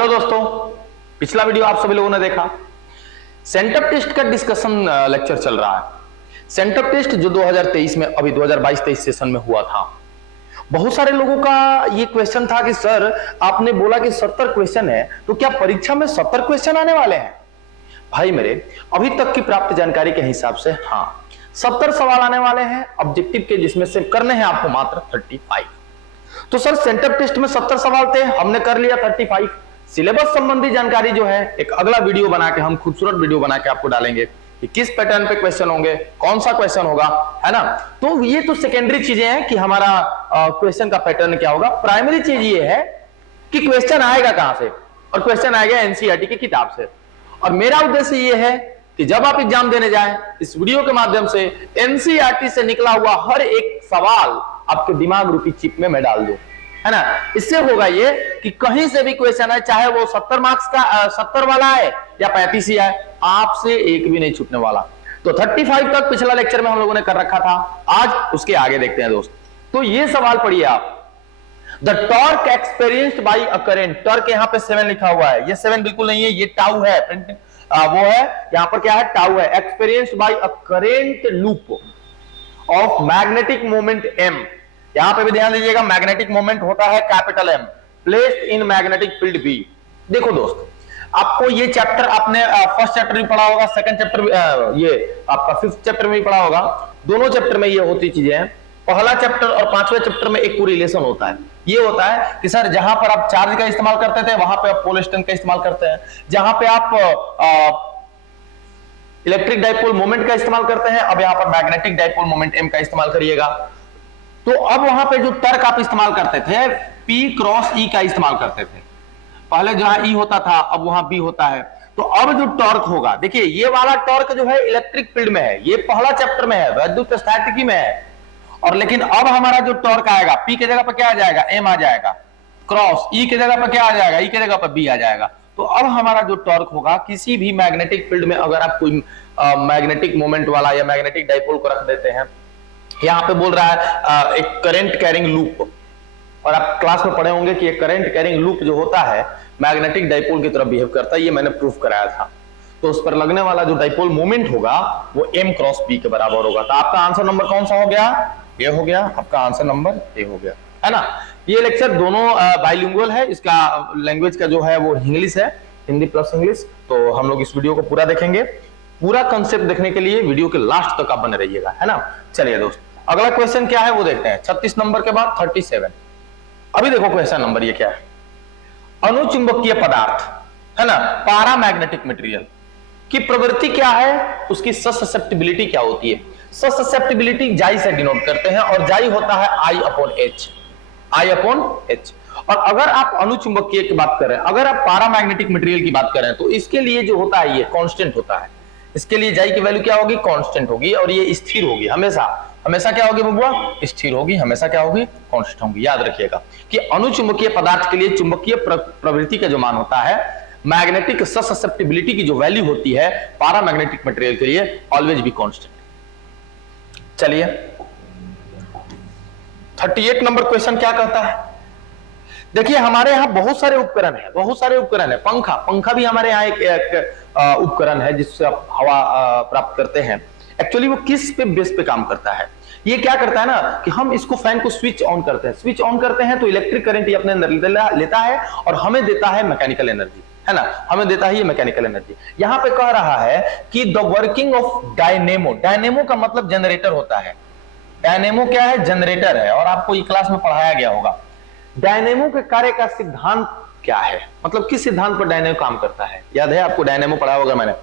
Hello दोस्तों, पिछला video आप सभी लोगों ने देखा। सेंटअप टेस्ट का डिस्कशन लेक्चर चल रहा है। सेंटअप टेस्ट जो 2023 में अभी 2022-23 सेशन में हुआ था, बहुत सारे लोगों का ये क्वेश्चन था कि सर आपने बोला कि 70 क्वेश्चन है, तो क्या परीक्षा में 70 क्वेश्चन आने वाले हैं? भाई मेरे, अभी तक की प्राप्त जानकारी के हिसाब से हाँ 70 सवाल आने वाले हैं ऑब्जेक्टिव के, जिसमें से करने हैं आपको मात्र 35। तो सर सेंटअप टेस्ट में 70 सवाल थे, हमने कर लिया 35। सिलेबस संबंधी जानकारी जो है एक अगला वीडियो बना के, हम खूबसूरत वीडियो बना के आपको डालेंगे कि किस पैटर्न पे क्वेश्चन होंगे, कौन सा क्वेश्चन होगा, है ना। तो ये तो सेकेंडरी चीजें हैं कि हमारा क्वेश्चन का पैटर्न क्या होगा। प्राइमरी चीज ये है कि क्वेश्चन आएगा कहां से, और क्वेश्चन आएगा एनसीईआरटी की किताब से। और मेरा उद्देश्य ये है कि जब आप एग्जाम देने जाएं, इस वीडियो के माध्यम से एनसीईआरटी से निकला हुआ हर एक सवाल आपके दिमाग रूपी चिप में मैं डाल दूं, है ना। इससे होगा ये कि कहीं से भी क्वेश्चन है, चाहे वो 70 मार्क्स का 70 वाला है या 35 ही है, आपसे एक भी नहीं छूटने वाला। तो 35 तक पिछला लेक्चर में हम लोगों ने कर रखा था, आज उसके आगे देखते हैं दोस्त। तो ये सवाल पढ़िए आप, the torque experienced by a current. Torque यहां पे 7 लिखा हुआ है, ये 7 बिल्कुल नहीं है, ये टाउ है, वो है यहां पर क्या है, टाउ है। Experienced by a current loop of magnetic moment M. यहां पे भी ध्यान दीजिएगा, मैग्नेटिक मोमेंट होता है capital M, placed in magnetic field B. देखो दोस्त, आपको ये चैप्टर आपने फर्स्ट चैप्टर में पढ़ा होगा, सेकंड चैप्टर ये आपका 5th चैप्टर में भी पढ़ा होगा। दोनों चैप्टर में ये होती चीजें हैं। पहला चैप्टर और 5वें चैप्टर में एक कोरिलेशन होता है। ये होता है कि सर जहां पर आप चार्ज का इस्तेमाल करते थे, वहां पे आप पोलस्टन का इस्तेमाल करते हैं। जहां पे आप इलेक्ट्रिक डाइपोल मोमेंट का इस्तेमाल करते हैं, अब यहां पर मैग्नेटिक डाइपोल मोमेंट एम का इस्तेमाल करिएगा। तो अब वहां पे जो टर्क आप इस्तेमाल करते थे, P क्रॉस E का इस्तेमाल करते थे। पहले जहां E होता था, अब वहां B होता है। तो अब जो टॉर्क होगा, देखिए ये वाला टॉर्क जो है इलेक्ट्रिक फील्ड में है, ये पहला चैप्टर में है, वैद्युत स्टैटिकी में है। और लेकिन अब हमारा जो टॉर्क आएगा, P के जगह पर क्या आ जाएगा, M आ जाएगा, क्रॉस E के जगह पर क्या आ जाएगा, E के जगह पर B आ जाएगा। तो अब हमारा जो टॉर्क होगा, किसी भी मैग्नेटिक फील्ड में अगर आप कोई मैग्नेटिक मोमेंट वाला या मैग्नेटिक डाइपोल को रख देते हैं, यहां पे बोल रहा है एक करंट कैरिंग लूप, और आप क्लास में पढ़े होंगे कि एक करंट कैरिंग लूप जो होता है मैग्नेटिक डाइपोल की तरह बिहेव करता है, ये मैंने प्रूफ कराया था। तो उस पर लगने वाला जो डाइपोल मोमेंट होगा वो M क्रॉस B के बराबर होगा। तो आपका आंसर नंबर कौन सा हो गया, ये हो गया आपका आंसर नंबर, ए हो गया, है ना। ये लेक्चर दोनों बाइलिंगुअल है, इसका लैंग्वेज का जो है वो इंग्लिश है, हिंदी प्लस इंग्लिश। तो हम लोग इस वीडियो को पूरा देखेंगे। पूरा कंसेप्ट देखने के लिए वीडियो के लास्ट तक आप बने रहिएगा, है ना। चलिए दोस्त, अगला क्वेश्चन क्या है वो देखते हैं। 36 नंबर के बाद 37। अभी देखो क्वेश्चन नंबर ये क्या है, अनुचुंबकीय पदार्थ, है ना, पैरामैग्नेटिक मटेरियल की प्रवृत्ति क्या है, उसकी ससेप्टिबिलिटी क्या होती है। ससेप्टिबिलिटी जाई से डिनोट करते हैं, और जाई होता है I/H, I/H। और अगर आप अनुचुंबकीय की बात करें, अगर आप पैरामैग्नेटिक मटेरियल की बात करें, तो इसके लिए जो होता है ये कांस्टेंट होता है। इसके लिए जाई की वैल्यू क्या होगी, कांस्टेंट होगी, और ये स्थिर होगी हमेशा। हमेशा क्या होगी बबुआ, स्थिर होगी, हमेशा क्या होगी, कांस्टेंट होगी। याद रखिएगा कि अनुचुंबकीय पदार्थ के लिए चुंबकीय प्रवृत्ति का जो मान होता है, मैग्नेटिक ससेप्टिबिलिटी की जो वैल्यू होती है पैरामैग्नेटिक मटेरियल के लिए, ऑलवेज बी कांस्टेंट। चलिए 38 नंबर क्वेश्चन क्या कहता है। देखिए हमारे यहाँ बहुत सारे उपकरण है, बहुत सारे उपकरण है। पंखा भी हमारे यहाँ एक उपकरण है जिससे आप हवा प्राप्त करते हैं। एक्चुअली वो किस पे बेस पे काम करता है, ये क्या करता है ना कि हम इसको फैन को स्विच ऑन करते हैं, स्विच ऑन करते हैं तो इलेक्ट्रिक करंट ये अपने अंदर लेता है और हमें देता है मैकेनिकल एनर्जी, है ना, हमें देता है ये मैकेनिकल एनर्जी। यहां पे कह रहा है कि the working of dynamo, dynamo का मतलब जनरेटर होता है। डायनेमो क्या है, जनरेटर है, और आपको ये क्लास में पढ़ाया गया होगा। डायनेमो के कार्य का सिद्धांत क्या है, मतलब किस सिद्धांत पर डायनेमो काम करता है। याद है आपको, डायनेमो पढ़ा होगा मैंने।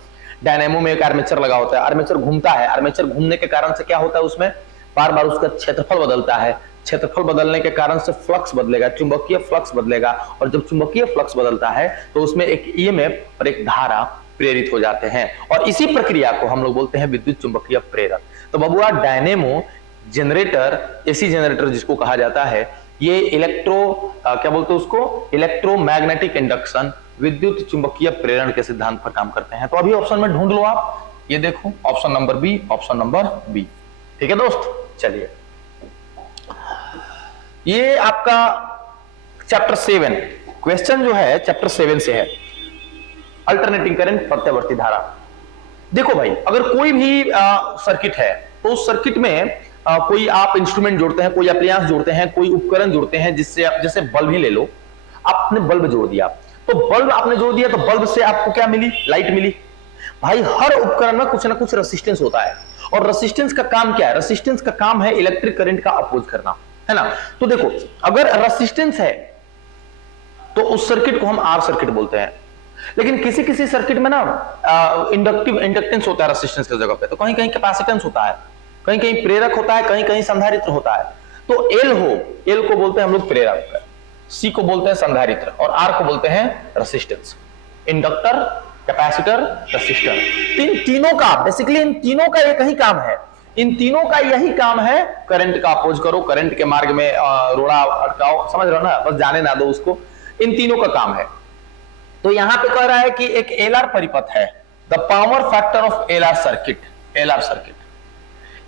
डायनेमो में एक आर्मेचर लगा होता है, आर्मेचर घूमता है, आर्मेचर घूमने के कारण से क्या होता है, उसमें बार बार उसका क्षेत्रफल बदलता है। क्षेत्रफल बदलने के कारण से फ्लक्स बदलेगा, चुंबकीय फ्लक्स बदलेगा, और जब चुंबकीय फ्लक्स बदलता है तो उसमें एक ईएमएफ और एक धारा प्रेरित हो जाते हैं, और इसी प्रक्रिया को हम लोग बोलते हैं विद्युत चुंबकीय प्रेरक। तो बबुआ डायनेमो जनरेटर, एसी जनरेटर जिसको कहा जाता है, ये क्या बोलते हैं उसको, इलेक्ट्रोमैग्नेटिक इंडक्शन, विद्युत चुंबकीय प्रेरण के सिद्धांत पर काम करते हैं। तो अभी ऑप्शन में ढूंढ लो आप, ये देखो option number B, option number B. ठीक है दोस्त, चलिए ये आपका चैप्टर 7 क्वेश्चन जो है चैप्टर 7 से है, अल्टरनेटिंग करंट, प्रत्यावर्ती धारा। देखो भाई, अगर कोई भी सर्किट है तो उस सर्किट में कोई आप इंस्ट्रूमेंट जोड़ते हैं, कोई अप्लायंस जोड़ते हैं, कोई उपकरण जोड़ते हैं, जिससे आप, जैसे बल्ब ही ले लो, आपने बल्ब जोड़ दिया, तो बल्ब आपने जोड़ दिया तो बल्ब से आपको क्या मिली? लाइट मिली। भाई हर उपकरण में कुछ ना कुछ रेसिस्टेंस होता है, और रेसिस्टेंस का काम क्या है? रेसिस्टेंस का काम है इलेक्ट्रिक करंट का अपोज करना, है ना। तो देखो, अगर रेसिस्टेंस है तो उस सर्किट को हम आर सर्किट बोलते हैं। लेकिन किसी किसी सर्किट में ना इंडक्टिव इंडक्टेंस होता है रेसिस्टेंस की जगह पे, तो कहीं कहीं कैपेसिटेंस होता है, कहीं कहीं प्रेरक होता है, कहीं कहीं संधारित्र होता है। तो एल हो, एल को बोलते हैं हम लोग प्रेरक, सी को बोलते हैं संधारित्र, और आर को बोलते हैं रेसिस्टेंस। इंडक्टर, कैपेसिटर, रेसिस्टर, इन तीनों का बेसिकली, इन तीनों का एक ही काम है, इन तीनों का यही काम है, करंट का अपोज करो, करंट के मार्ग में रोड़ा अटकाओ, समझ रहे हो ना, बस जाने ना दो उसको, इन तीनों का काम है। तो यहां पे कह रहा है कि एक एलआर परिपथ है, the power factor of LR circuit. LR circuit,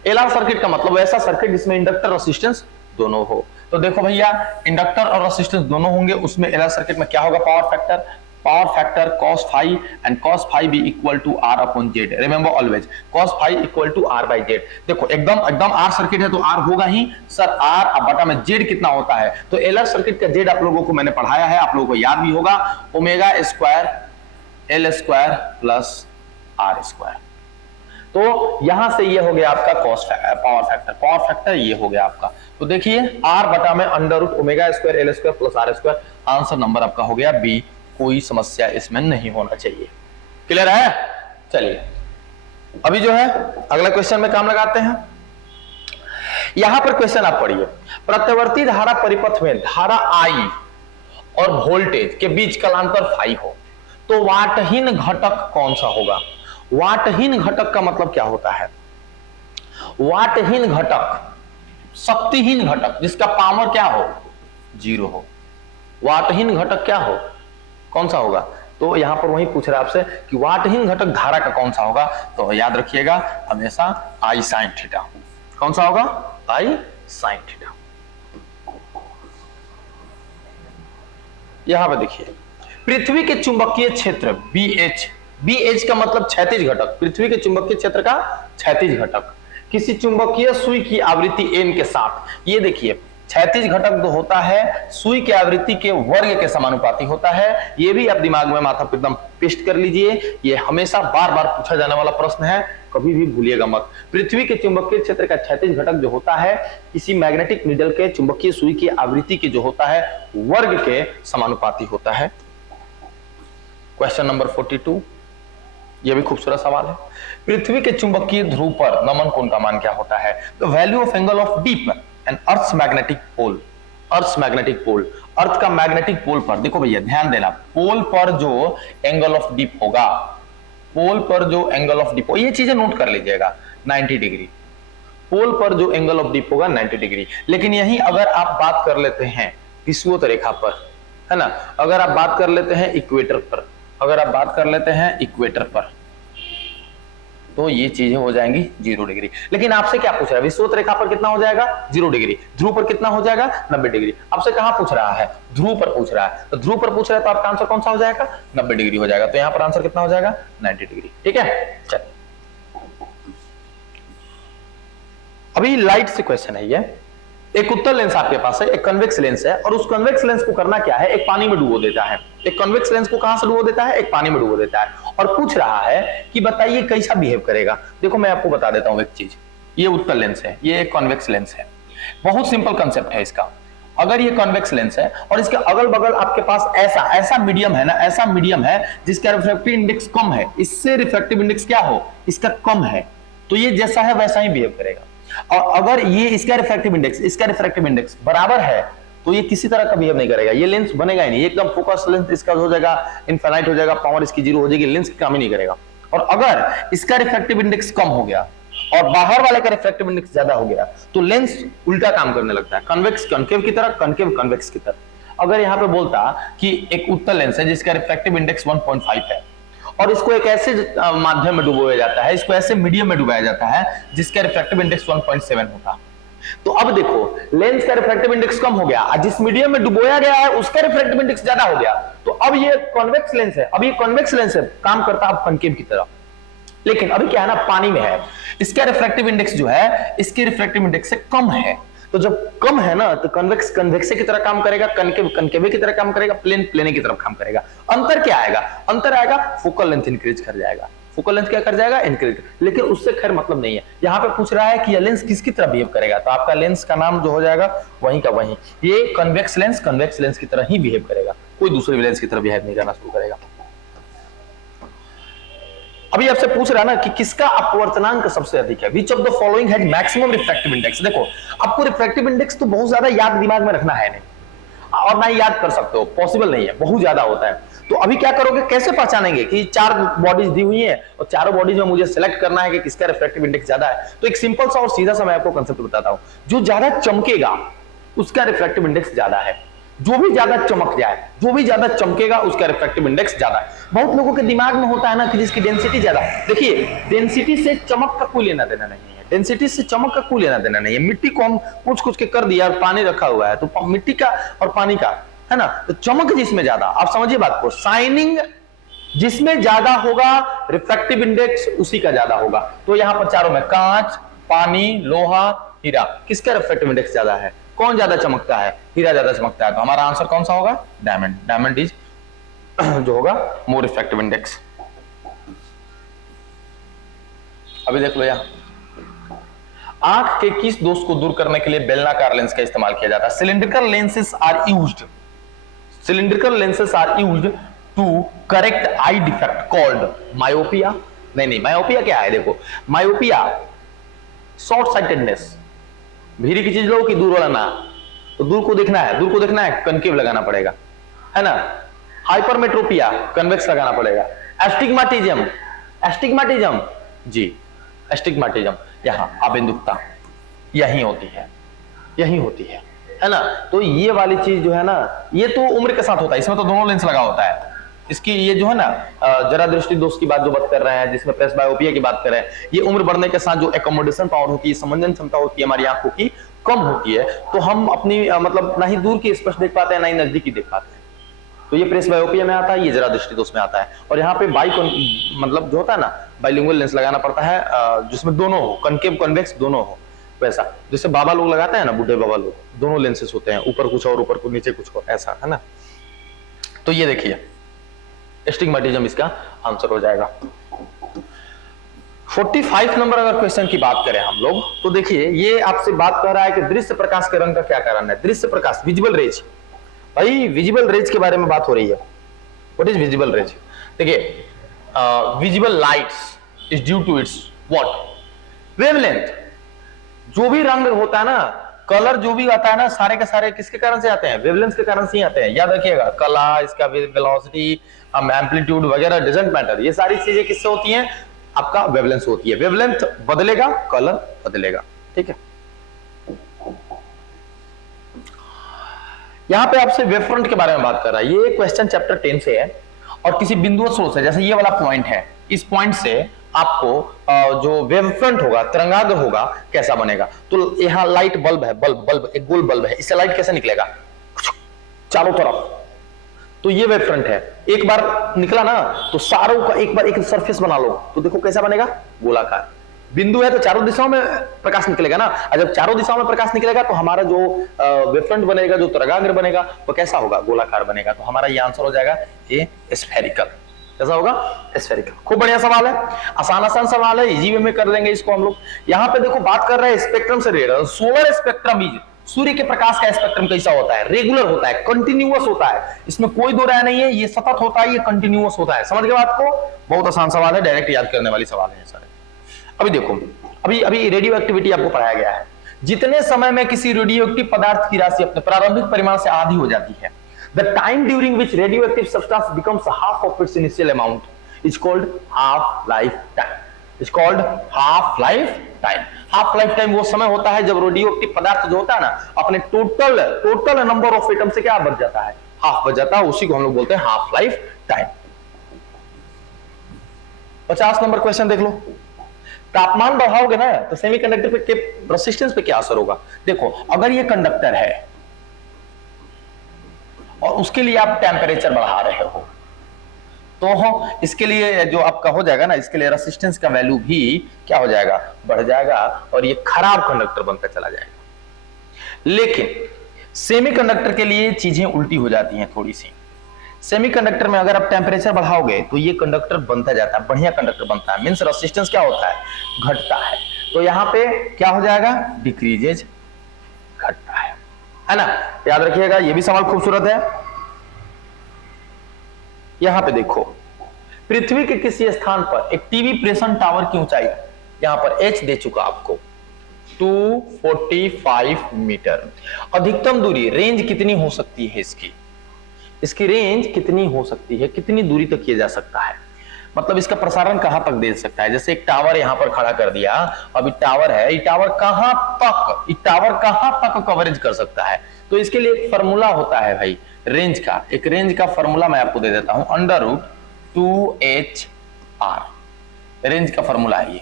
LR circuit का मतलब ऐसा सर्किट जिसमें इंडक्टर रेसिस्टेंस दोनों हो। तो देखो भैया, इंडक्टर और रेसिस्टेंस दोनों होंगे, उसमें एलआर सर्किट में क्या होगा? Power factor, power factor cos phi and cos phi be equal to r upon z। Remember always cos phi equal to r by z। देखो एकदम एकदम आर सर्किट है तो आर होगा ही सर, आर अब बटा में जेड कितना होता है? तो एलआर सर्किट का जेड आप लोगों को मैंने पढ़ाया है, आप लोगों को याद भी होगा, omega square L square plus R square. तो यहां से ये हो गया आपका पावर फैक्टर, पावर फैक्टर ये हो गया आपका। तो देखिए आर बटा में under root omega square L square plus R square, answer number आपका हो गया बी। कोई समस्या इसमें नहीं होना चाहिए। क्लियर है? चलिए अभी जो है अगला क्वेश्चन में काम लगाते हैं। यहां पर क्वेश्चन आप पढ़िए, प्रत्यावर्ती धारा परिपथ में धारा आई और वोल्टेज के बीच कलांतर फाई हो तो वाटहीन घटक कौन सा होगा? वाटहीन घटक का मतलब क्या होता है? वाटहीन घटक, शक्तिहीन घटक जिसका पावर क्या हो? जीरो हो। वाटहीन घटक क्या हो? कौन सा होगा? तो यहां पर वही पूछ रहा है आपसे कि वाटहीन घटक धारा का कौन सा होगा? तो याद रखिएगा हमेशा आई साइन थीटा। कौन सा होगा? आई साइन थीटा। यहां पर देखिए, पृथ्वी के चुंबकीय क्षेत्र BH, BH का मतलब क्षैतिज घटक, पृथ्वी के चुंबकीय क्षेत्र का क्षैतिज घटक किसी चुंबकीय सुई की आवृत्ति n के साथ, ये देखिए क्षैतिज घटक जो होता है सुई की आवृत्ति के वर्ग के समानुपाती होता है। ये भी आप दिमाग में माथा पे एकदम पेस्ट कर लीजिए, ये हमेशा बार बार पूछा जाने वाला प्रश्न है, कभी भी भूलिएगा मत। पृथ्वी के चुंबकीय क्षेत्र का क्षैतिज घटक जो होता है किसी मैग्नेटिक नीडल के चुंबकीय सुई की आवृत्ति के जो होता है वर्ग के समानुपाती होता है। क्वेश्चन नंबर 42, यह भी खूबसूरत सवाल है। पृथ्वी के चुंबकीय ध्रुव पर नमन कोण का मान क्या होता है? The value of angle of dip and earth's magnetic pole. Earth's magnetic pole, earth का मैग्नेटिक पोल पर, देखो भैया ध्यान देना, पोल पर जो एंगल ऑफ डीप होगा, पोल पर जो एंगल ऑफ डीप हो, ये चीजें नोट कर लीजिएगा, 90 डिग्री। पोल पर जो एंगल ऑफ डीप होगा 90 डिग्री। लेकिन यही अगर आप बात कर लेते हैं विषुवत रेखा पर, है ना, अगर आप बात कर लेते हैं इक्वेटर पर, अगर आप बात कर लेते हैं इक्वेटर पर, तो ये चीजें हो जाएंगी 0 डिग्री। लेकिन आपसे क्या पूछ रहा है? विषुवत रेखा पर कितना हो जाएगा? 0 डिग्री। ध्रुव पर कितना हो जाएगा? 90 डिग्री। आपसे कहां पूछ रहा है? ध्रुव पर पूछ रहा है। तो ध्रुव पर पूछ रहा है तो आपका आंसर कौन सा हो जाएगा? 90 डिग्री हो जाएगा। तो यहां पर आंसर कितना हो जाएगा? 90 डिग्री। ठीक है, चल अभी लाइट से क्वेश्चन है ये। एक उत्तल लेंस आपके पास है, एक कन्वेक्स लेंस है, और उस कन्वेक्स लेंस को करना क्या है? एक पानी में डुबो देता है। एक कन्वेक्स लेंस को कहां से डुबो देता है? एक पानी में डुबो देता है, और पूछ रहा है कि बताइए कैसा बिहेव करेगा। देखो मैं आपको बता देता हूं एक चीज, ये उत्तल लेंस है, ये एक कन्वेक्स लेंस है। बहुत सिंपल कंसेप्ट है इसका। अगर ये कन्वेक्स लेंस है और इसके अगल बगल आपके पास ऐसा मीडियम है ना, ऐसा मीडियम है जिसका रिफ्रैक्टिव इंडेक्स कम है, इससे रिफ्रैक्टिव इंडेक्स क्या हो? इसका कम है, तो ये जैसा है वैसा ही बिहेव करेगा। और अगर ये इसका रिफ्रैक्टिव इंडेक्स बराबर है तो ये किसी तरह का बिहेव नहीं करेगा, ये लेंस बनेगा ही नहीं, एकदम फोकस लेंस इसका हो जाएगा, इनफाइनाइट हो जाएगा, पावर इसकी 0 हो जाएगी, लेंस काम ही नहीं करेगा। और अगर इसका रिफ्रैक्टिव इंडेक्स कम हो गया और बाहर वाले का रिफ्रैक्टिव इंडेक्स ज्यादा हो गया तो लेंस उल्टा काम करने लगता है, कन्वेक्स कनकेव की तरह, कनकेव कन्वेक्स की तरह। अगर यहां पे बोलता कि एक उत्तल लेंस है जिसका रिफ्रैक्टिव इंडेक्स 1.5 है और इसको एक ऐसे माध्यम में डुबोया जाता है, इसको ऐसे मीडियम में डुबाया जाता है जिसका रिफ्रैक्टिव इंडेक्स 1.7 होता, तो अब देखो लेंस का रिफ्रैक्टिव इंडेक्स कम हो गया, जिस मीडियम में डुबोया गया है उसका रिफ्रैक्टिव इंडेक्स ज्यादा हो गया, तो अब ये कॉन्वेक्स लेंस है, अब ये कॉन्वेक्स लेंस है, काम करता अब कनकेव की तरह। लेकिन अभी क्या है ना, पानी में है, इसका रिफ्रैक्टिव इंडेक्स जो है इसके रिफ्रैक्टिव इंडेक्स से कम है, तो जब कम है ना तो कन्वेक्स कन्वेक्से की तरह काम करेगा, कनकेव कनकेवे की तरह काम करेगा, प्लेन प्लेने की तरफ काम करेगा। अंतर क्या आएगा? अंतर आएगा फोकल लेंथ इंक्रीज कर जाएगा, फोकल लेंथ क्या कर जाएगा? इंक्रीज। लेकिन उससे खैर मतलब नहीं है, यहां पे पूछ रहा है कि यह लेंस किसकी तरह बिहेव करेगा, तो आपका लेंस का नाम जो हो जाएगा वहीं का वहीं, ये कन्वेक्स लेंस की तरह ही बिहेव करेगा, कोई दूसरे लेंस की तरह बिहेव नहीं करना शुरू करेगा। अभी आपसे पूछ रहा है ना कि किसका अपवर्तनांक सबसे अधिक है, which of the following has maximum refractive index. देखो आपको रिफ्रैक्टिव इंडेक्स तो बहुत ज्यादा याद दिमाग में रखना है नहीं, और ना ही याद कर सकते हो, पॉसिबल नहीं है, बहुत ज्यादा होता है। तो अभी क्या करोगे, कैसे पहचानेंगे कि 4 बॉडीज दी हुई है और चारों बॉडीज में मुझे सिलेक्ट करना है कि किसका रिफ्रैक्टिव इंडेक्स ज्यादा है। तो एक सिंपल सा और सीधा सा मैं आपको कंसेप्ट बताता हूं, जो ज्यादा चमकेगा उसका रिफ्रैक्टिव इंडेक्स ज्यादा है, जो भी ज्यादा चमक जाए, जो भी ज्यादा चमकेगा उसका रिफ्रैक्टिव इंडेक्स ज्यादा है। बहुत लोगों के दिमाग में होता है ना कि जिसकी डेंसिटी ज्यादा, देखिए डेंसिटी से चमक का कोई लेना देना नहीं है, डेंसिटी से चमक का कोई लेना देना नहीं है। मिट्टी को हम कुछ कुछ के कर दिया और पानी रखा हुआ है, तो मिट्टी का और पानी का है ना, तो चमक जिसमें ज्यादा, आप समझिए बात को, शाइनिंग जिसमें ज्यादा होगा रिफ्रैक्टिव इंडेक्स उसी का ज्यादा होगा। तो यहां पर चारों में कांच, पानी, लोहा, हीरा, किसका रिफ्रैक्टिव इंडेक्स ज्यादा है? कौन ज्यादा चमकता है? हीरा ज्यादा चमकता है, तो हमारा आंसर कौन सा होगा? डायमंड। डायमंड इज जो होगा मोर रिफ्रैक्टिव इंडेक्स। अभी देख लो यहां, आंख के किस दोष को दूर करने के लिए बेलनाकार लेंस का इस्तेमाल किया जाता है? Cylindrical lenses are used, cylindrical lenses are used to correct eye defect called myopia. नहीं, मायोपिया क्या है? देखो मायोपिया शॉर्ट साइटेडनेस, भीरी की चीज लो कि दूर वाला ना, तो दूर को देखना है, दूर को देखना है कनकेव लगाना पड़ेगा, है ना। हाइपरमेट्रोपिया कन्वेक्स लगाना पड़ेगा। एस्टिग्माटिज्म, एस्टिग्माटिज्म जी, एस्टिग्माटिज्म यहां आबिंदुकता यही होती है, यही होती है ना। तो ये वाली चीज जो है ना, ये तो उम्र के साथ होता है, इसमें तो दोनों लेंस लगा होता है। इसकी ये जो है ना जरा दृष्टि दोष की बात जो बात कर रहे हैं, जिसमें प्रेसबायोपिया की बात कर रहे हैं, ये उम्र बढ़ने के साथ जो एकोमोडेशन पावर होती है, समंजन क्षमता होती है हमारी आंखों की, कम होती है, तो हम अपनी मतलब ना ही दूर की स्पष्ट देख पाते हैं ना ही नजदीकी देख पाते हैं। तो ये प्रेसबायोपिया में आता है, ये जरा दृष्टि दोष में आता है। और यहाँ पे मतलब जो होता है ना बाइलिंगुअल लेंस लगाना पड़ता है, जिसमें दोनों हो, कनकेव कन्वेक्स दोनों हो, वैसा जैसे बाबा लोग लगाते हैं ना, बूढ़े बाबा लोग, दोनों लेंसेस होते हैं, ऊपर कुछ और ऊपर कुछ नीचे कुछ और, ऐसा है ना। तो ये देखिए एस्टिग्मेटिज्म इसका आंसर हो जाएगा। 45 नंबर अगर क्वेश्चन की बात करें हम लोग, तो देखिए ये आपसे बात कर रहा है कि दृश्य प्रकाश के रंग का क्या कारण है। दृश्य प्रकाश, विजिबल रेज, भाई विजिबल रेज के बारे में बात हो रही है। What is visible rays? देखिए visible lights is due to its what wavelength. जो भी रंग होता है ना, कलर जो भी आता है ना, सारे के सारे किसके कारण से आते हैं? वेवलेंथ के कारण से ही आते हैं। याद रखिएगा, कलर, इसका वेलोसिटी, एम्पलीट्यूड वगैरह डजंट मैटर, ये सारी चीजें किससे होती हैं? आपका वेवलेंथ होती है। वेवलेंथ बदलेगा, कलर बदलेगा, ठीक है। यहां पे आपसे वेव फ्रंट के बारे में बात कर रहा है। ये क्वेश्चन चैप्टर 10 से है और किसी बिंदु स्रोत से, जैसे ये वाला पॉइंट है, इस पॉइंट से आपको जो वेव फ्रंट होगा, तरंगाग्र होगा, कैसा बनेगा। तो यहां लाइट बल्ब है, बल्ब एक गोल बल्ब है, इससे लाइट कैसे निकलेगा? चारों तरफ। तो ये वेव फ्रंट है, एक बार निकला ना तो सारों का एक बार एक सरफेस बना लो, तो देखो कैसा बनेगा? गोलाकार। बिंदु है तो चारों दिशाओं में प्रकाश निकलेगा ना, और जब चारों दिशाओं में प्रकाश निकलेगा तो हमारा जो वेव फ्रंट बनेगा, जो तरंगाग्र बनेगा, वो कैसा होगा? गोलाकार बनेगा। तो हमारा ये आंसर हो जाएगा ए स्फेरिकल। कैसा होगा? स्फेरिकल। खूब बढ़िया सवाल है, आसान सवाल है, इजी वे में कर लेंगे इसको हम लोग। यहाँ पे देखो बात कर रहे हैं स्पेक्ट्रम से रिलेटेड। सोलर स्पेक्ट्रम इज, सूर्य के प्रकाश का स्पेक्ट्रम कैसा होता है? रेगुलर होता है, कंटिन्यूअस होता है, इसमें कोई दो राय नहीं है, ये सतत होता है, ये कंटिन्यूअस होता है। समझ गए बात को? बहुत आसान सवाल है, डायरेक्ट याद करने वाली सवाल है सारे। अभी देखो, अभी रेडियो एक्टिविटी आपको पढ़ाया गया है। जितने समय में किसी रेडियो एक्टिव पदार्थ की राशि अपने प्रारंभिक परिमाण से आधी हो जाती है, the time during which radioactive substance becomes half of its initial amount is called half life time. Is called half life time. Half life time वो समय होता है जब रेडियो एक्टिव पदार्थ जो होता है ना, अपने टोटल नंबर ऑफ एटम से क्या बच जाता है? हाफ बच जाता है, उसी को हम लोग बोलते हैं half life time. 50 number question देख लो। तापमान बढ़ाओगे ना तो सेमीकंडक्टर पे के रेसिस्टेंस पे क्या असर होगा? देखो, अगर ये कंडक्टर है और उसके लिए आप टेम्परेचर बढ़ा रहे हो तो इसके लिए जो आपका हो जाएगा ना, इसके लिए रेसिस्टेंस का वैल्यू भी क्या हो जाएगा? बढ़ जाएगा और ये खराब कंडक्टर बनकर चला जाएगा। लेकिन सेमीकंडक्टर के लिए चीजें उल्टी हो जाती हैं थोड़ी सी। सेमीकंडक्टर में अगर आप टेम्परेचर बढ़ाओगे तो ये कंडक्टर बनता जाता है, बढ़िया कंडक्टर बनता है, मींस रेसिस्टेंस क्या होता है? घटता है। तो यहां पे क्या हो जाएगा? डिक्रीजेज, घटता है ना? याद रखिएगा, ये भी सवाल खूबसूरत है। यहां पे देखो, पृथ्वी के किसी स्थान पर एक टीवी प्रेषण टावर की ऊंचाई यहां पर h दे चुका आपको 245 मीटर। अधिकतम दूरी, रेंज कितनी हो सकती है इसकी रेंज कितनी हो सकती है, कितनी दूरी तक किया जा सकता है? मतलब इसका प्रसारण कहां तक दे सकता है? जैसे एक टावर यहां पर खड़ा कर दिया, अभी टावर है, ये टावर कहां तक कवरेज कर सकता है? तो इसके लिए एक फॉर्मूला होता है भाई, रेंज का। एक रेंज का फॉर्मूला मैं आपको दे देता हूं, √2HR रेंज का फॉर्मूला है ये।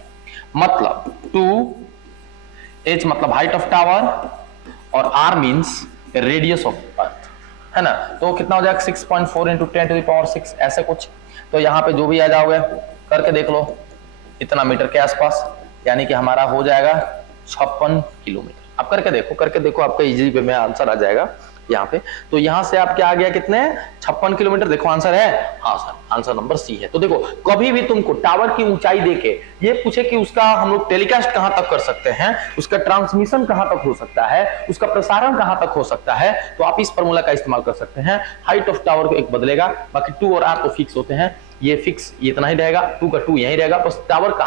मतलब 2h मतलब हाइट ऑफ टावर और R means radius of earth, है ना? तो कितना हो जाएगा? 6.4 × 10⁶ ऐसे कुछ। तो यहां पे जो भी आ जाओगे करके देख लो, इतना मीटर के आसपास, यानी कि हमारा हो जाएगा 56 किलोमीटर। आप करके देखो आपका इजी पे में आंसर आ जाएगा यहाँ पे। तो यहां से आप क्या आ गया? कितने? 56 किलोमीटर। देखो आंसर है, हाँ सर, आंसर नंबर सी है। तो देखो, कभी भी तुमको टावर की ऊंचाई देके ये पूछे कि उसका हम लोग टेलीकास्ट कहां तक कर सकते हैं, उसका ट्रांसमिशन कहां तक हो सकता है, उसका प्रसारण कहां तक हो सकता है, तो आप इस फॉर्मूला का इस्तेमाल कर सकते हैं। हाइट ऑफ टावर को एक बदलेगा, बाकी 2 और R तो फिक्स होते हैं, ये फिक्स, ये इतना ही रहेगा, 2 का 2 यही रहेगा। बस टावर का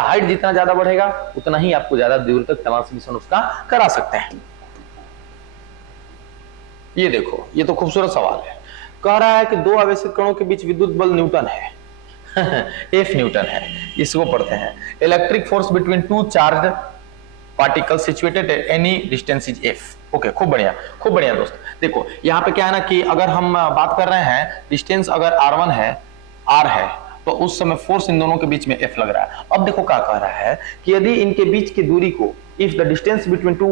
हाइट जितना ज्यादा बढ़ेगा उतना ही आपको ज्यादा दूर तक ट्रांसमिशन उसका करा सकते हैं। ये देखो, ये तो खूबसूरत सवाल है। कह रहा है कि दो आवेशित कणों के बीच विद्युत बल न्यूटन है F न्यूटन है। इसको पढ़ते हैं, electric force between two charge particle situated at any distance is F। Okay, खूब बढ़िया दोस्त। देखो यहाँ पे क्या है ना कि अगर हम बात कर रहे हैं डिस्टेंस अगर R1 है, R है, तो उस समय फोर्स इन दोनों के बीच में F लग रहा है। अब देखो क्या कह रहा है कि यदि इनके बीच की दूरी को, if the distance between two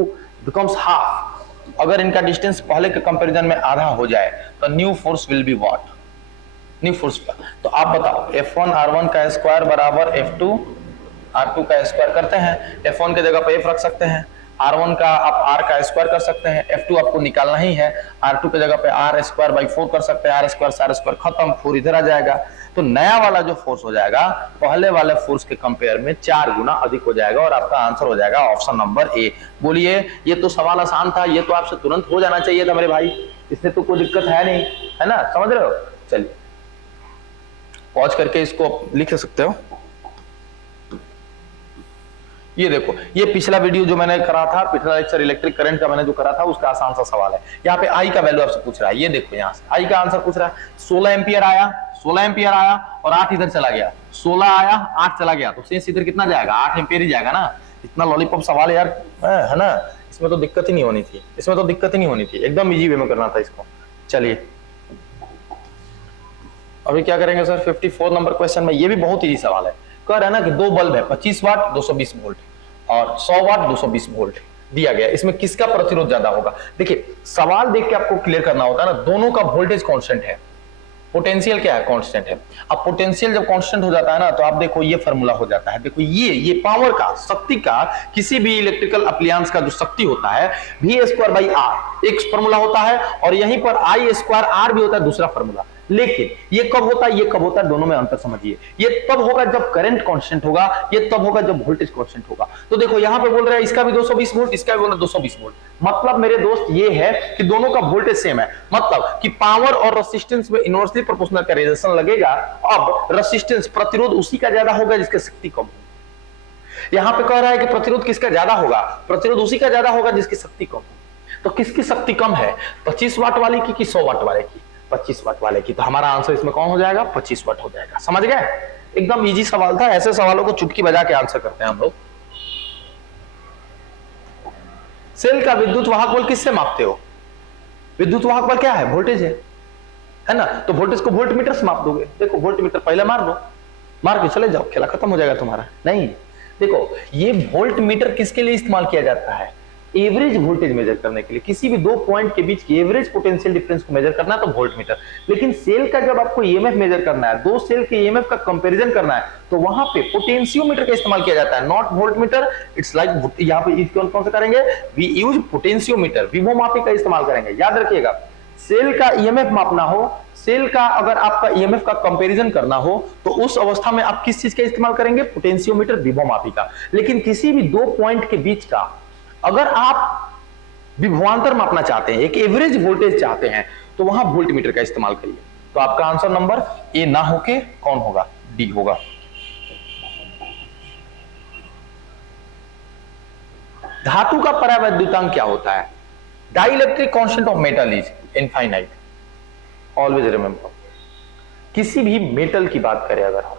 becomes half, अगर इनका डिस्टेंस पहले के कंपैरिजन में आधा हो जाए तो new force will be what? New force. तो आप बताओ, F1 R1 का स्क्वायर बराबर F2 R2 का स्क्वायर करते हैं। F1 के जगह पे F रख सकते हैं, R1 का आप R का स्क्वायर कर सकते हैं, F2 आपको निकालना ही है, R2 के जगह पे R²/4 कर सकते हैं, R² खत्म, 4 इधर आ जाएगा। तो नया वाला जो फोर्स हो जाएगा पहले वाले फोर्स के कंपेयर में 4 गुना अधिक हो जाएगा और आपका आंसर हो जाएगा ऑप्शन नंबर ए। बोलिए, ये तो सवाल आसान था, ये तो आपसे तुरंत हो जाना चाहिए था मेरे भाई, इसमें तो कोई दिक्कत है नहीं, है ना? समझ रहे हो? चलिए पॉज करके इसको लिख सकते हो। ये देखो, ये पिछला वीडियो जो मैंने करा था, पिछला लेक्चर इलेक्ट्रिक करंट का मैंने जो करा था उसका आसान सा सवाल है। यहाँ पे आई का वैल्यू आपसे पूछ रहा है, ये देखो यहाँ से आई का आंसर पूछ रहा है। 16 एम्पियर आया और 8 इधर चला गया, 16 आया 8 चला गया, तो शेष इधर कितना जाएगा? 8 एम्पियर ही जाएगा ना। इतना लॉलीपॉप सवाल यार, है ना? इसमें तो दिक्कत ही नहीं होनी थी, एकदम इजी वे में करना था इसको। चलिए अभी क्या करेंगे सर? 54 नंबर क्वेश्चन में, ये भी बहुत इजी सवाल है। कह रहा है ना कि दो बल्ब है, 25 वाट 220 वोल्ट और 100 वाट 220 वोल्ट दिया गया, इसमें किसका प्रतिरोध ज्यादा होगा? देखिए, सवाल देख के आपको क्लियर करना होता है ना, दोनों का वोल्टेज कांस्टेंट है, पोटेंशियल क्या है? कांस्टेंट है। अब पोटेंशियल जब कांस्टेंट हो जाता है ना, तो आप देखो ये फार्मूला हो जाता है। देखो ये पावर का, शक्ति का, किसी भी इलेक्ट्रिकल अप्लायंस का जो शक्ति होता है V²/R एक फार्मूला होता है, और यहीं पर I²R भी होता है दूसरा फार्मूला। लेकिन ये कब होता है, ये कब होता है, दोनों में अंतर समझिए। ये तब होगा जब करंट कांस्टेंट होगा, ये तब होगा जब वोल्टेज कांस्टेंट होगा। तो देखो यहां पे बोल रहे हैं इसका भी 220 वोल्ट, इसका भी बोल रहे 220 वोल्ट। मतलब मेरे दोस्त ये है कि दोनों का वोल्टेज सेम है, मतलब कि पावर और रेजिस्टेंस में इनवर्सली प्रोपोर्शनल का रिलेशन लगेगा। अब रेजिस्टेंस, प्रतिरोध उसी का ज्यादा होगा जिसकी शक्ति कम हो। यहां पे कह रहा है कि प्रतिरोध किसका ज्यादा होगा? प्रतिरोध उसी का ज्यादा होगा जिसकी शक्ति कम हो। तो किसकी शक्ति कम है? 25 वाट वाले की कि 100 वाट वाले की? 25 वाट वाले की। तो हमारा आंसर इसमें कौन हो जाएगा? 25 वाट हो जाएगा। समझ गए? एकदम इजी सवाल था, ऐसे सवालों को चुटकी बजा के आंसर करते हैं हम लोग। सेल का विद्युत वाहक बल किससे मापते हो? विद्युत वाहक बल क्या है? वोल्टेज है ना? तो वोल्टेज को वोल्टमीटर से माप दोगे। देखो वोल्टमीटर पहले मार दो, मार के चले जाओ, खेला खत्म हो जाएगा तुम्हारा। नहीं, देखो ये वोल्ट मीटर किसके लिए इस्तेमाल किया जाता है? एवरेज वोल्टेज मेजर करने के लिए, किसी भी दो पॉइंट के बीच की एवरेज पोटेंशियल डिफरेंस को मेजर करना है तो वोल्ट मीटर। लेकिन सेल का जब आपको ईएमएफ मेजर करना है, दो सेल के ईएमएफ का कंपैरिजन करना है, तो वहां पे पोटेंशियोमीटर का इस्तेमाल किया जाता है, not volt meter. It's like यहां पे कौन सा करेंगे? वी यूज पोटेंशियोमीटर, विभवमापी का इस्तेमाल करेंगे। याद रखिएगा, सेल का ईएमएफ मापना हो, सेल का अगर आपका ईएमएफ का कंपैरिजन करना हो, तो उस अवस्था में आप किस चीज का इस्तेमाल करेंगे? पोटेंशियोमीटर, विभवमापी का। लेकिन किसी भी दो पॉइंट के बीच का अगर आप विभवांतर मापना चाहते हैं, एक एवरेज वोल्टेज चाहते हैं, तो वहां वोल्ट मीटर का इस्तेमाल करिए। तो आपका आंसर नंबर ए ना होके कौन होगा? डी होगा। धातु का परावैद्युतांक क्या होता है? Dielectric constant of metal is infinite. Always remember, किसी भी मेटल की बात करें अगर हम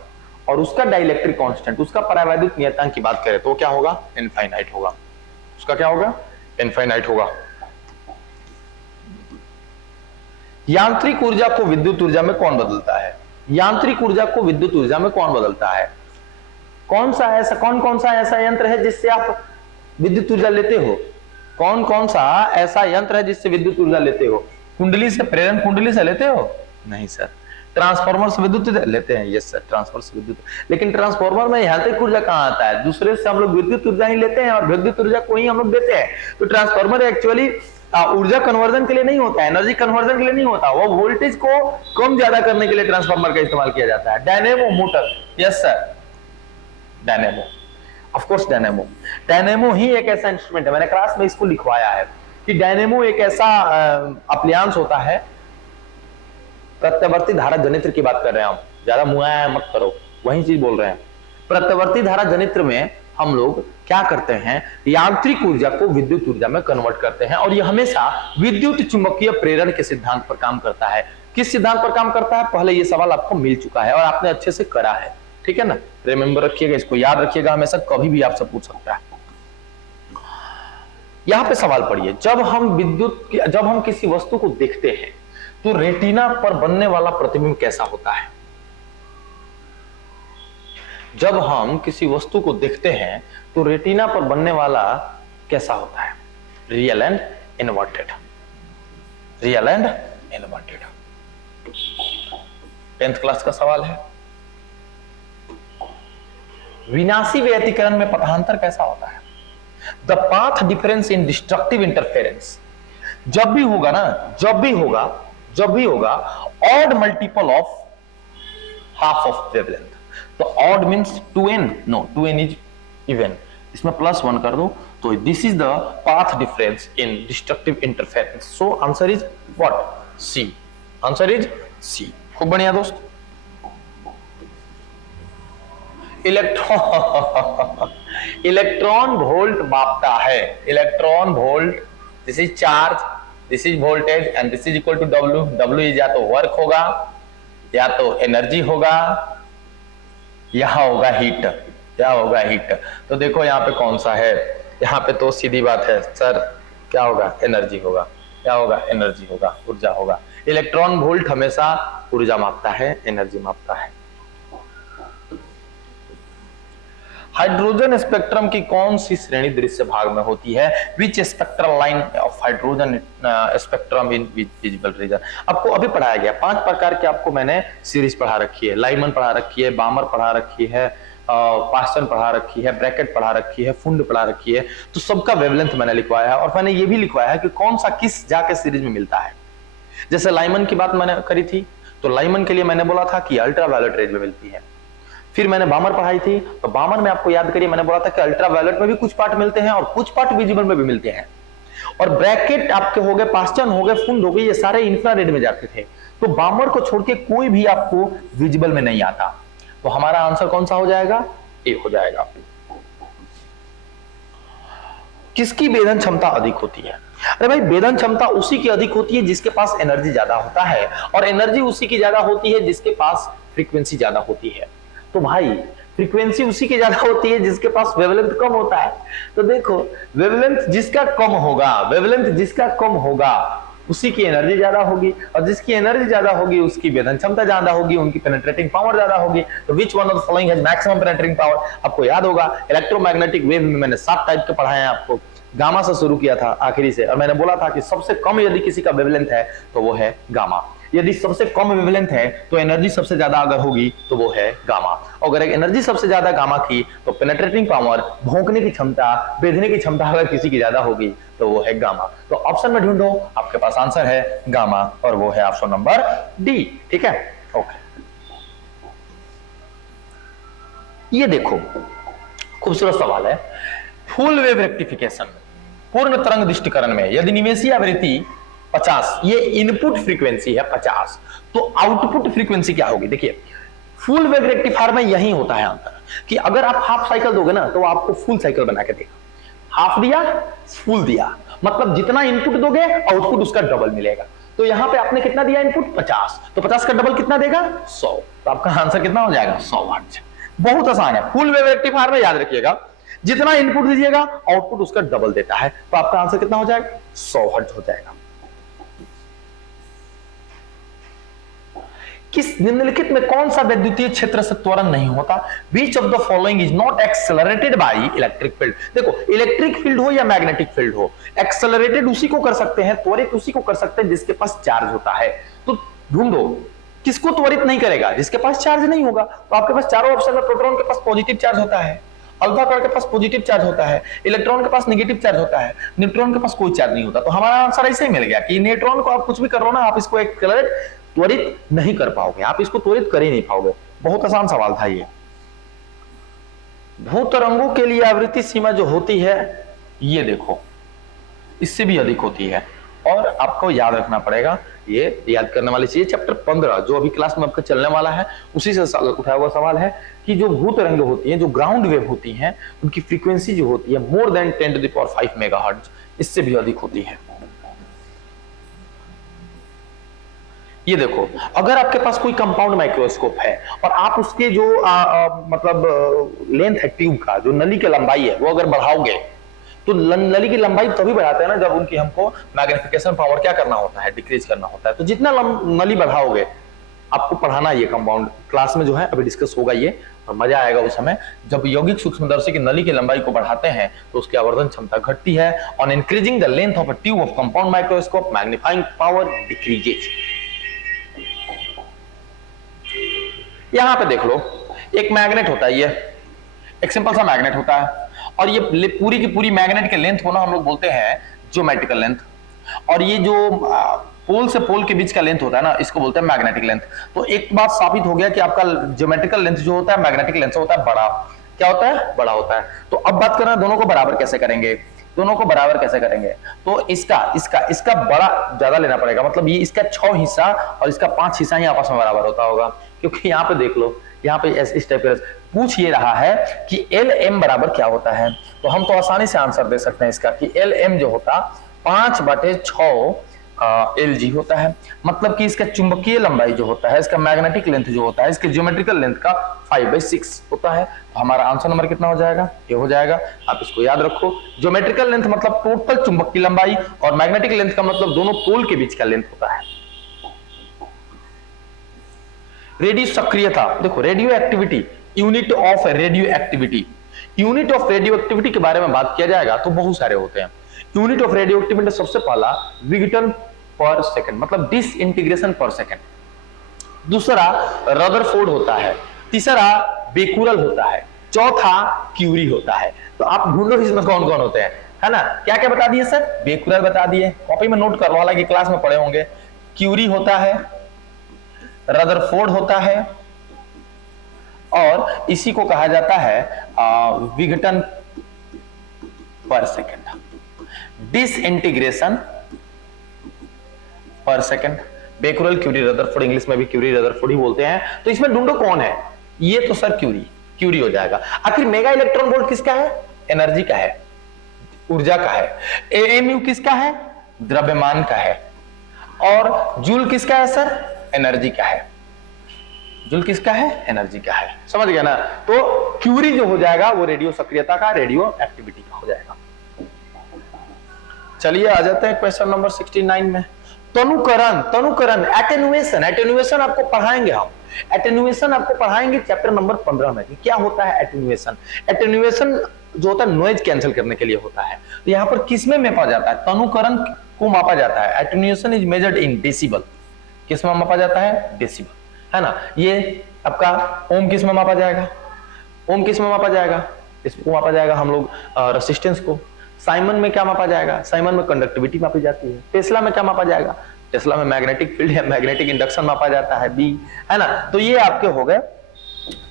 और उसका डाइलेक्ट्रिक कांस्टेंट, उसका परावैद्युत नियतांक की बात करें, तो क्या होगा? इनफाइनाइट होगा। उसका क्या होगा? इनफाइनाइट होगा। यांत्रिक ऊर्जा को विद्युत ऊर्जा में कौन बदलता है? यांत्रिक ऊर्जा को विद्युत ऊर्जा में कौन बदलता है? कौन कौन सा ऐसा यंत्र है जिससे आप विद्युत ऊर्जा लेते हो? कौन कौन सा ऐसा यंत्र है जिससे विद्युत ऊर्जा लेते हो? कुंडली से, प्रेरण कुंडली से लेते हो? नहीं सर। ट्रांसफार्मर से विद्युत लेते हैं? यस सर, ट्रांसफार्मर से विद्युत। लेकिन ट्रांसफार्मर में यांत्रिक ऊर्जा कहां आता है? दूसरे से हम लोग विद्युत ऊर्जा ही लेते हैं और विद्युत ऊर्जा को ही हम लोग देते हैं। तो ट्रांसफार्मर एक्चुअली ऊर्जा कन्वर्जन के लिए नहीं होता है, एनर्जी कन्वर्जन के लिए नहीं होता, वो वोल्टेज को कम ज्यादा करने के लिए ट्रांसफार्मर का इस्तेमाल किया जाता है। Dynamo motor, yes sir, dynamo, of course dynamo. Dynamo ही एक ऐसा इंस्ट्रूमेंट है, मैंने क्लास में इसको लिखवाया है कि डायनेमो एक ऐसा अप्लायंस होता है। प्रत्यवर्ती धारा जनित्र की बात कर रहे हैं हम, ज्यादा मुआया मत करो, वही चीज बोल रहे हैं। प्रत्यवर्ती धारा जनित्र में हम लोग क्या करते हैं? यांत्रिक ऊर्जा को विद्युत ऊर्जा में कन्वर्ट करते हैं, और यह हमेशा विद्युत चुंबकीय प्रेरण के सिद्धांत पर काम करता है। किस सिद्धांत पर काम करता है? पहले यह सवाल आपको मिल चुका है और आपने अच्छे से करा है, ठीक है ना? रिमेंबर रखिएगा, इसको याद रखिएगा, हमेशा कभी भी आपसे पूछ सकता है। यहां पे सवाल पढ़िए, जब हम किसी वस्तु को देखते हैं तो रेटिना पर बनने वाला प्रतिबिंब कैसा होता है? जब हम किसी वस्तु को देखते हैं तो रेटिना पर बनने वाला कैसा होता है? Real and inverted, real and inverted. 10th class का सवाल है। विनाशी व्यतिकरण में पथांतर कैसा होता है? The path difference in destructive interference. जब भी होगा odd multiple of half of wavelength. तो odd means 2n, no 2n is even, इसमें +1 कर दो, तो this is the path difference in destructive interference. So answer is what? C. Answer is C. खूब बढ़िया दोस्त। इलेक्ट्रॉन वोल्ट मापता है। Electron volt, this is charge, this is voltage and this is equal to W। W is या तो work होगा, या तो एनर्जी होगा, यहां होगा हीट, क्या होगा? हीट। तो देखो यहां पे कौन सा है? यहां पे तो सीधी बात है सर, क्या होगा? एनर्जी होगा। क्या होगा? एनर्जी होगा, ऊर्जा होगा। इलेक्ट्रॉन वोल्ट हमेशा ऊर्जा मापता है, एनर्जी मापता है। हाइड्रोजन स्पेक्ट्रम की कौन सी श्रेणी दृश्य भाग में होती है? Which spectral line of hydrogen spectrum in visible region. आपको अभी पढ़ाया गया 5 प्रकार के, आपको मैंने सीरीज पढ़ा रखी है। लाइमन पढ़ा रखी है, बामर पढ़ा रखी है, पास्टन पढ़ा रखी है, ब्रैकेट पढ़ा रखी है, फुंड पढ़ा रखी है। तो सबका वेवलेंथ मैंने लिखवाया है, और मैंने ये भी लिखवाया है कि कौन सा किस जाके सीरीज में मिलता है। जैसे लाइमन की बात मैंने करी थी, तो लाइमन के लिए मैंने बोला था कि अल्ट्रावायलेट रेज में मिलती है। फिर मैंने बामर पढ़ाई थी, तो बामर में आपको याद करिए मैंने बोला था कि अल्ट्रावायलेट में भी कुछ पार्ट मिलते हैं और कुछ पार्ट विजिबल में भी मिलते हैं। और ब्रैकेट आपके हो गए, पास्टन हो गए, फुंड हो गए, ये सारे इंफ्रारेड में जाते थे। तो बामर को छोड़ के कोई भी आपको विजिबल में नहीं आता। तो हमारा आंसर कौन सा हो जाएगा? ए हो जाएगा। किसकी वेदन क्षमता अधिक होती है? अरे भाई, वेदन क्षमता उसी की अधिक होती है जिसके पास एनर्जी ज्यादा होता है, और एनर्जी उसी की ज्यादा होती है जिसके पास फ्रीक्वेंसी ज्यादा होती है। तो भाई फ्रीक्वेंसी उसी की ज्यादा होती है जिसके पास वेवलेंथ कम होता है। तो देखो वेवलेंथ जिसका कम होगा, उसी की एनर्जी ज्यादा होगी, और जिसकी एनर्जी ज्यादा होगी उसकी वेधन क्षमता ज्यादा होगी, उनकी पेनिट्रेटिंग पावर ज्यादा होगी। तो which one of the following has maximum penetrating power? आपको याद होगा इलेक्ट्रोमैग्नेटिक वेव में मैंने 7 टाइप के पढ़ाए हैं आपको, गामा से शुरू किया था आखिरी से, और मैंने बोला था कि सबसे कम यदि किसी का वेवलेंथ है तो वो है गामा। यदि सबसे कम वेवलेंथ है तो एनर्जी सबसे ज्यादा अगर होगी तो वो है गामा। अगर एनर्जी सबसे ज्यादा गामा की तो पेनिट्रेटिंग पावर, भौंकने की क्षमता, बेधने की क्षमता अगर किसी की ज्यादा होगी तो वो है गामा। तो ऑप्शन में ढूंढो, आपके पास आंसर है गामा, और वो है ऑप्शन नंबर डी। ठीक है, ओके। ये देखो खूबसूरत सवाल है, फुल वेव रेक्टिफिकेशन, पूर्ण तरंग दृष्टिकरण में यदि निवेशी आवृत्ति 50, ये इनपुट फ्रीक्वेंसी है 50, तो आउटपुट फ्रीक्वेंसी क्या होगी? देखिए फुल वेव रेक्टिफायर में यही होता है अंतर कि अगर आप हाफ साइकिल दोगे ना तो आपको फुल साइकिल बना के देगा। हाफ दिया, फुल दिया, मतलब जितना इनपुट दोगे आउटपुट उसका डबल मिलेगा। तो यहां पे आपने कितना दिया इनपुट? 50, तो 50 का डबल कितना देगा? 100। तो आपका आंसर कितना हो जाएगा? 100 वाट। बहुत आसान है, फुल वेव रेक्टिफायर में याद रखिएगा जितना इनपुट दीजिएगा आउटपुट उसका डबल देता है, तो आपका आंसर कितना हो जाएगा? 100 हर्ट्ज हो जाएगा। किस निम्नलिखित में कौन सा वैद्युतीय क्षेत्र से त्वरण नहीं होता? Which of the following is not accelerated by electric field? देखो इलेक्ट्रिक फील्ड हो या मैग्नेटिक फील्ड हो, एक्सेलरेटेड उसी को कर सकते हैं, त्वरित उसी को कर सकते हैं जिसके पास चार्ज होता है। तो ढूंढो किसको त्वरित नहीं करेगा? जिसके पास चार्ज नहीं होगा। तो आपके पास चारों ऑप्शन में प्रोटॉन के पास पॉजिटिव चार्ज होता है, अल्फा कण के पास पॉजिटिव चार्ज होता है, इलेक्ट्रॉन के पास नेगेटिव चार्ज होता है, न्यूट्रॉन के पास कोई चार्ज नहीं होता। तो हमारा आंसर ऐसे ही मिल गया कि न्यूट्रॉन को आप कुछ भी कर रहे हो ना, आप इसको एक्सेलरेट त्वरित नहीं कर पाओगे, आप इसको त्वरित कर ही नहीं पाओगे। बहुत आसान सवाल था ये। भूतरंगों के लिए आवृत्ति सीमा जो होती है, ये देखो इससे भी अधिक होती है, और आपको याद रखना पड़ेगा, ये याद करने वाली चीज चैप्टर 15 जो अभी क्लास में आपका चलने वाला है उसी से उठाया हुआ सवाल है कि जो भूतरंग होती हैं, जो ग्राउंड वेव होती हैं, उनकी फ्रीक्वेंसी जो होती है मोर देन 10⁵ मेगाहर्ट्ज, इससे भी अधिक होती है। ये देखो अगर आपके पास कोई कंपाउंड माइक्रोस्कोप है और आप उसके जो मतलब लेंथ है ट्यूब का, जो नली की लंबाई है, वो अगर बढ़ाओगे तो नली की लंबाई तभी बढ़ाते हैं ना जब उनकी हमको मैग्निफिकेशन पावर क्या करना होता है? डिक्रीज करना होता है। तो जितना नली बढ़ाओगे, आपको पढ़ाना ये कंपाउंड क्लास में जो है अभी डिस्कस होगा ये, और मजा आएगा उस समय जब यौगिक सूक्ष्मदर्शी की नली की लंबाई को बढ़ाते हैं तो उसकी आवर्धन क्षमता घटती है। On increasing the length of a tube of compound microscope magnifying power decreases. यहां पे देख लो एक मैग्नेट होता है, ये एक सिंपल सा मैग्नेट होता है, और ये पूरी की पूरी मैग्नेट के लेंथ को ना हम लोग बोलते हैं ज्योमेट्रिकल लेंथ, और ये जो पोल से पोल के बीच का लेंथ होता है ना, इसको बोलते हैं मैग्नेटिक लेंथ। तो एक बात साबित हो गया कि आपका ज्योमेट्रिकल लेंथ जो होता है मैग्नेटिक लेंथ से होता है बड़ा। क्या होता है? बड़ा होता है। तो अब बात करना दोनों को बराबर कैसे करेंगे? दोनों को बराबर कैसे करेंगे? तो इसका बड़ा ज्यादा लेना पड़ेगा, मतलब ये इसका 6 हिस्सा और इसका 5 हिस्सा ही आपस में बराबर होता होगा, क्योंकि यहाँ पे देख लो, यहाँ पे इस टाइप का पूछ ये रहा है कि एल एम बराबर क्या होता है। तो हम तो आसानी से आंसर दे सकते हैं इसका कि एल एम जो होता 5/6 एल जी होता है, मतलब कि इसका चुंबकीय लंबाई जो होता है, इसका मैग्नेटिक लेंथ जो होता है, इसके ज्योमेट्रिकल लेंथ का 5/6 होता है। तो हमारा आंसर नंबर कितना हो जाएगा? ये हो जाएगा। आप इसको याद रखो, ज्योमेट्रिकल लेंथ मतलब टोटल चुंबक की लंबाई, और मैग्नेटिक लेंथ का मतलब दोनों पोल के बीच का लेंथ होता है। रेडियो सक्रियता देखो, radio activity, unit of radio activity. Unit of radio activity के बारे में बात किया जाएगा तो बहुत सारे होते हैं। यूनिट ऑफ रेडियो एक्टिविटी सबसे पहला विघटन पर सेकंड, मतलब डिसइंटीग्रेशन पर सेकंड। दूसरा रदरफोर्ड होता है, तीसरा बेकुरल होता है, चौथा क्यूरी होता है। तो आप ढूंढो इसमें कौन कौन होते हैं, है ना? क्या क्या बता दिए सर? बेकुरल बता दिए, कॉपी में नोट करो, हालांकि क्लास में पढ़े होंगे। क्यूरी होता है, रदरफोर्ड होता है, और इसी को कहा जाता है विघटन पर सेकंड, डिसइंटीग्रेशन पर second. Becquerel, Curie, Rutherford, English में भी क्यूरी रदरफोर्ड ही बोलते हैं। तो इसमें ढूंढो कौन है? ये तो सर क्यूरी हो जाएगा। आखिर मेगा इलेक्ट्रॉन वोल्ट किसका है? एनर्जी का है, ऊर्जा का है। एएमयू किसका है? द्रव्यमान का है। और जूल किसका है सर? एनर्जी का है। जूल किसका है? एनर्जी का है। समझ गया ना? तो क्यूरी जो हो जाएगा वो रेडियो सक्रियता का, रेडियो एक्टिविटी का हो जाएगा। चलिए आ जाते हैं क्वेश्चन नंबर 69 में। तनुकरण, तनुकरण, एटेनुएशन, एटेनुएशन आपको पढ़ाएंगे हम, एटेनुएशन आपको पढ़ाएंगे चैप्टर नंबर 15 में कि क्या होता है एटेनुएशन। एटेनुएशन जो होता है नॉइज कैंसिल करने के लिए होता है। तो यहां पर किसमें मापा जाता है? तनुकरण को मापा जाता है। Attenuation is measured in decibel. किसमें मापा जाता है? डेसिबल, है ना। ये आपका ओम किसमें मापा जाएगा? ओम किसमें मापा जाएगा? इसको मापा जाएगा हम लोग रेसिस्टेंस को। साइमन में क्या मापा जाएगा? साइमन में कंडक्टिविटी मापी जाती है। टेस्ला में क्या मापा जाएगा? टेस्ला में मैग्नेटिक फील्ड या मैग्नेटिक इंडक्शन मापा जाता है, बी, है ना। तो ये आपके हो गए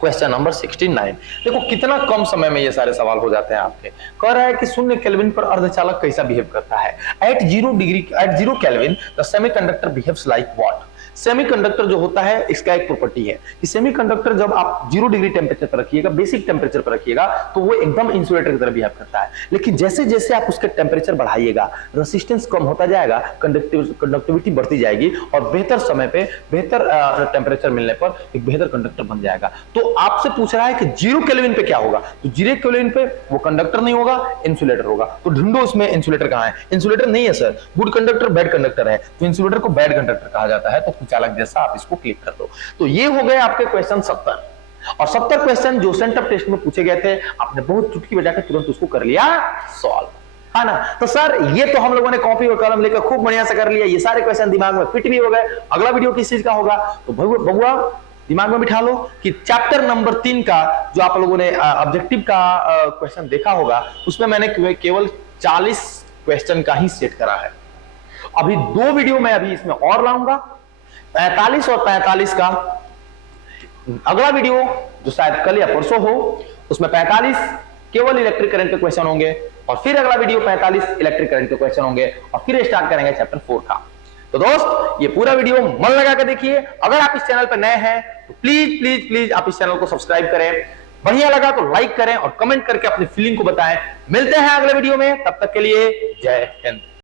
क्वेश्चन नंबर 69। देखो कितना कम समय में ये सारे सवाल हो जाते हैं आपके। कह रहा है कि 0 केल्विन पर अर्धचालक कैसा बिहेव करता है? At 0 kelvin the semiconductor behaves like what? Semiconductor जो होता है इसका एक प्रॉपर्टी है कि सेमीकंडक्टर जब आप 0 डिग्री टेम्परेचर पर रखिएगा, बेसिक टेम्परेचर पर रखिएगा, तो वो एकदम इंसुलेटर की तरह बिहेव करता है। लेकिन जैसे जैसे आप उसके टेम्परेचर बढ़ाइएगा, रेसिस्टेंस कम होता जाएगा, कंडक्टिविटी बढ़ती जाएगी और बेहतर समय पे बेहतर टेम्परेचर मिलने पर एक बेहतर कंडक्टर बन जाएगा। तो आपसे पूछ रहा है कि 0 केल्विन पे क्या होगा? तो 0 केल्विन पे वो कंडक्टर नहीं होगा, इंसुलेटर होगा। तो ढूंढो उसमें इंसुलेटर कहां है? इंसुलेटर नहीं है sir, good conductor bad conductor है, तो इंसुलेटर को बैड कंडक्टर कहा जाता है। तो चालक जैसा आप इसको क्लिक कर दो। तो ये हो गए आपके क्वेश्चन 70 और 70 क्वेश्चन जो सेंटअप टेस्ट में पूछे गए थे, आपने बहुत चुटकी बजा के तुरंत उसको कर लिया सॉल्व, है ना। तो सर ये तो हम लोगों ने कॉपी और कलम लेकर खूब बढ़िया से कर लिया, ये सारे क्वेश्चन दिमाग में फिट भी हो गए। अगला वीडियो किस चीज का होगा? तो बबुआ दिमाग में बिठा लो कि चैप्टर नंबर 3 का जो आप लोगों ने ऑब्जेक्टिव का क्वेश्चन देखा होगा, उसमें मैंने केवल 40 क्वेश्चन का ही सेट करा है। अभी 2 वीडियो मैं अभी इसमें और लाऊंगा, 45 और 45 का। अगला वीडियो जो शायद कल या परसों हो, उसमें 45 केवल इलेक्ट्रिक करंट के क्वेश्चन होंगे और फिर अगला वीडियो 45 इलेक्ट्रिक करंट के क्वेश्चन होंगे और फिर स्टार्ट करेंगे चैप्टर 4 का। तो दोस्त ये पूरा वीडियो मन लगा कर देखिए। अगर आप इस चैनल पर नए हैं तो प्लीज प्लीज प्लीज आप इस चैनल को सब्सक्राइब करें, बढ़िया लगा तो लाइक करें और कमेंट करके अपनी फीलिंग को बताएं। मिलते हैं अगले वीडियो में, तब तक के लिए जय हिंद।